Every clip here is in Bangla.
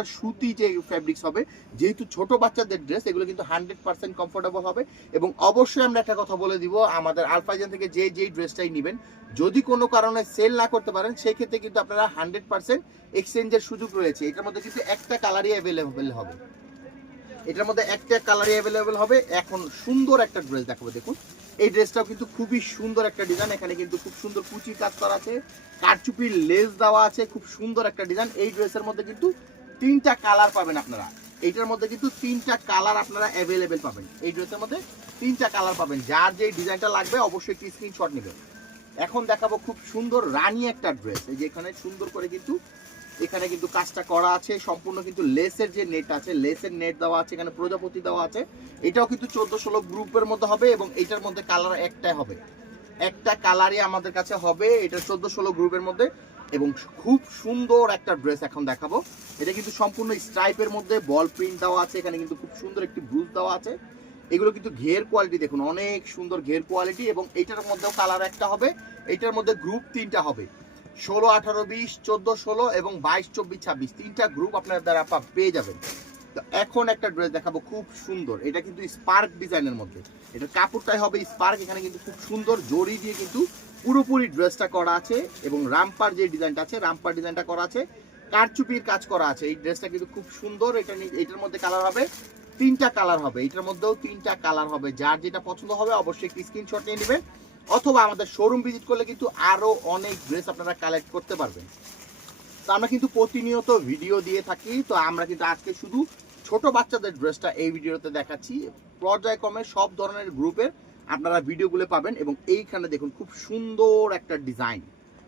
একটা সুতি যে ফ্যাব্রিক্স হবে, যেহেতু ছোট বাচ্চাদের ড্রেস, এগুলো কিন্তু 100% কমফোর্টেবল হবে। এবং অবশ্যই আমরা একটা কথা বলে দিব, আমাদের আলফাইজান থেকে যেই ড্রেসটাই নেবেন, যদি কোনো কারণে সেল না করতে পারেন, সেই ক্ষেত্রে কিন্তু আপনারা 100% এক্সচেঞ্জের সুযোগ রয়েছে। এটার মধ্যে কিন্তু একটা কালারই অ্যাভেলেবেল হবে, এটার মধ্যে একটা কালারই অ্যাভেলেবেল হবে। এখন সুন্দর একটা ড্রেস দেখাবো, দেখুন এই ড্রেসটাও কিন্তু খুবই সুন্দর একটা ডিজাইন। এখানে কিন্তু খুব সুন্দর কুচি কাজ করা আছে, কারচুপির লেস দেওয়া আছে, খুব সুন্দর একটা ডিজাইন। এই ড্রেসের মধ্যে কিন্তু 3টা কালার পাবেন আপনারা, এইটার মধ্যে কিন্তু 3টা কালার আপনারা অ্যাভেলেবেল পাবেন। এই ড্রেসের মধ্যে 3টা কালার পাবেন, যার যে ডিজাইনটা লাগবে অবশ্যই একটি স্ক্রিনশট নেবেন। এখন দেখাবো খুব সুন্দর রানী একটা ড্রেস। এই যে এখানে সুন্দর করে কিন্তু এখানে কিন্তু কাজটা করা আছে, সম্পূর্ণ কিন্তু লেসের যে নেট আছে, লেসের নেট দেওয়া আছে, এখানে প্রজাপতি দেওয়া আছে। এটাও কিন্তু 14-16 গ্রুপের মধ্যে হবে এবং এটার মধ্যে কালার একটাই হবে, একটা কালারই আমাদের কাছে হবে, এটা 14-16 গ্রুপের মধ্যে। এবং খুব সুন্দর একটা ড্রেস এখন দেখাবো। এটা কিন্তু সম্পূর্ণ স্ট্রাইপের মধ্যে বল প্রিন্ট দেওয়া আছে, এখানে কিন্তু খুব সুন্দর একটি ব্লুজ দেওয়া আছে। এগুলো কিন্তু ঘের কোয়ালিটি দেখুন, অনেক সুন্দর ঘের কোয়ালিটি। এবং এইটার মধ্যেও কালার একটা হবে, এইটার মধ্যে গ্রুপ 3টা হবে, 16, 18, 20, 14, 16 এবং 22, 24, 26, 3টা গ্রুপ আপনার দ্বারা পেয়ে যাবেন। তো এখন একটা ড্রেস দেখাবো খুব সুন্দর, এটা কিন্তু স্পার্ক ডিজাইনের মধ্যে, এটা কাপড়টাই হবে স্পার্ক। এখানে কিন্তু খুব সুন্দর জড়ি দিয়ে কিন্তু পুরোপুরি ড্রেসটা করা আছে এবং রামপার যে ডিজাইনটা আছে, রামপার ডিজাইনটা করা আছে, কারচুপির কাজ করা আছে। এই ড্রেসটা কিন্তু খুব সুন্দর। এটার মধ্যে কালার হবে 3টা কালার হবে, এটার মধ্যেও 3টা কালার হবে। যার যেটা পছন্দ হবে অবশ্যই একটি স্ক্রিনশট নিয়ে নেবেন, অথবা আমাদের শোরুম ভিজিট করলে কিন্তু আরো অনেক ড্রেস আপনারা কালেক্ট করতে পারবেন। তো আমরা কিন্তু প্রতিনিয়ত ভিডিও দিয়ে থাকি, তো আমরা কিন্তু আজকে শুধু ছোট বাচ্চাদের ড্রেসটা এই ভিডিওতে দেখাচ্ছি। পর্যায়ক্রমে সব ধরনের গ্রুপের আপনারা ভিডিওগুলো পাবেন। এবং এইখানে দেখুন খুব সুন্দর একটা ডিজাইন,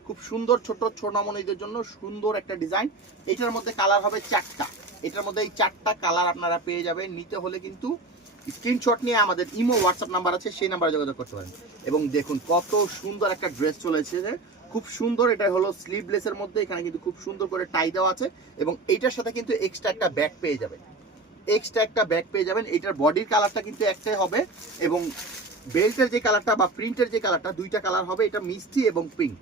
খুব সুন্দর ছোট ছোটমণিদের জন্য সুন্দর একটা ডিজাইন। এটার মধ্যে কালার হবে 4টা, এটার মধ্যে এই 4টা কালার আপনারা পেয়ে যাবেন। নিতে হলে কিন্তু স্ক্রিনশট নিয়ে আমাদের ইমো হোয়াটসঅ্যাপ নাম্বার আছে, সেই নাম্বারে যোগাযোগ করতে পারেন। এবং দেখুন কত সুন্দর একটা ড্রেস চলেছে, খুব সুন্দর। এটা হলো স্লিভলেসের মধ্যে, এখানে কিন্তু খুব সুন্দর করে টাই দেওয়া আছে এবং এইটার সাথে কিন্তু এক্সট্রা একটা ব্যাগ পেয়ে যাবেন, এক্সট্রা একটা ব্যাগ পেয়ে যাবেন। এটার বডির কালারটা কিন্তু একটাই হবে এবং বেল্টের যে কালারটা বা প্রিন্টের যে কালারটা, 2টা কালার হবে, এটা মিষ্টি এবং পিঙ্ক,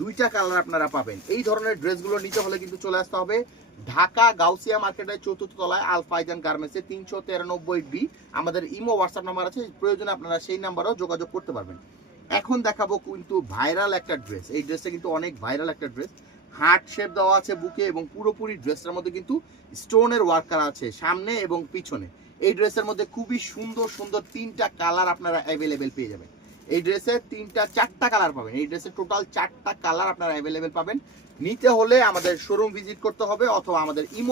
2টা কালার আপনারা পাবেন। এই ধরনের ড্রেসগুলো নিতে হলে কিন্তু চলে আসতে হবে ঢাকা গাউসিয়া মার্কেটের 4র্থ তলায় আলফাইজান গার্মেন্টসে 393B। আমাদের ইমো হোয়াটসঅ্যাপ নাম্বার আছে, প্রয়োজনে আপনারা সেই নাম্বারেও যোগাযোগ করতে পারবেন। এখন দেখাবো কিন্তু ভাইরাল একটা ড্রেস। এই ড্রেসটা কিন্তু অনেক ভাইরাল একটা ড্রেস, হার্ট শেপ দেওয়া আছে বুকে এবং পুরোপুরি ড্রেসটার মধ্যে কিন্তু স্টোনের ওয়ার্ক করা আছে সামনে এবং পিছনে। এই ড্রেসের মধ্যে খুবই সুন্দর সুন্দর 3টা কালার আপনারা অ্যাভেলেবেল পেয়ে যাবেন। এই ড্রেসের 4টা কালার পাবেন, এই ড্রেসের টোটাল 4টা কালার আপনারা অ্যাভেলেবেল পাবেন। নিতে হলে আমাদের শোরুম ভিজিট করতে হবে অথবা আমাদের ইমো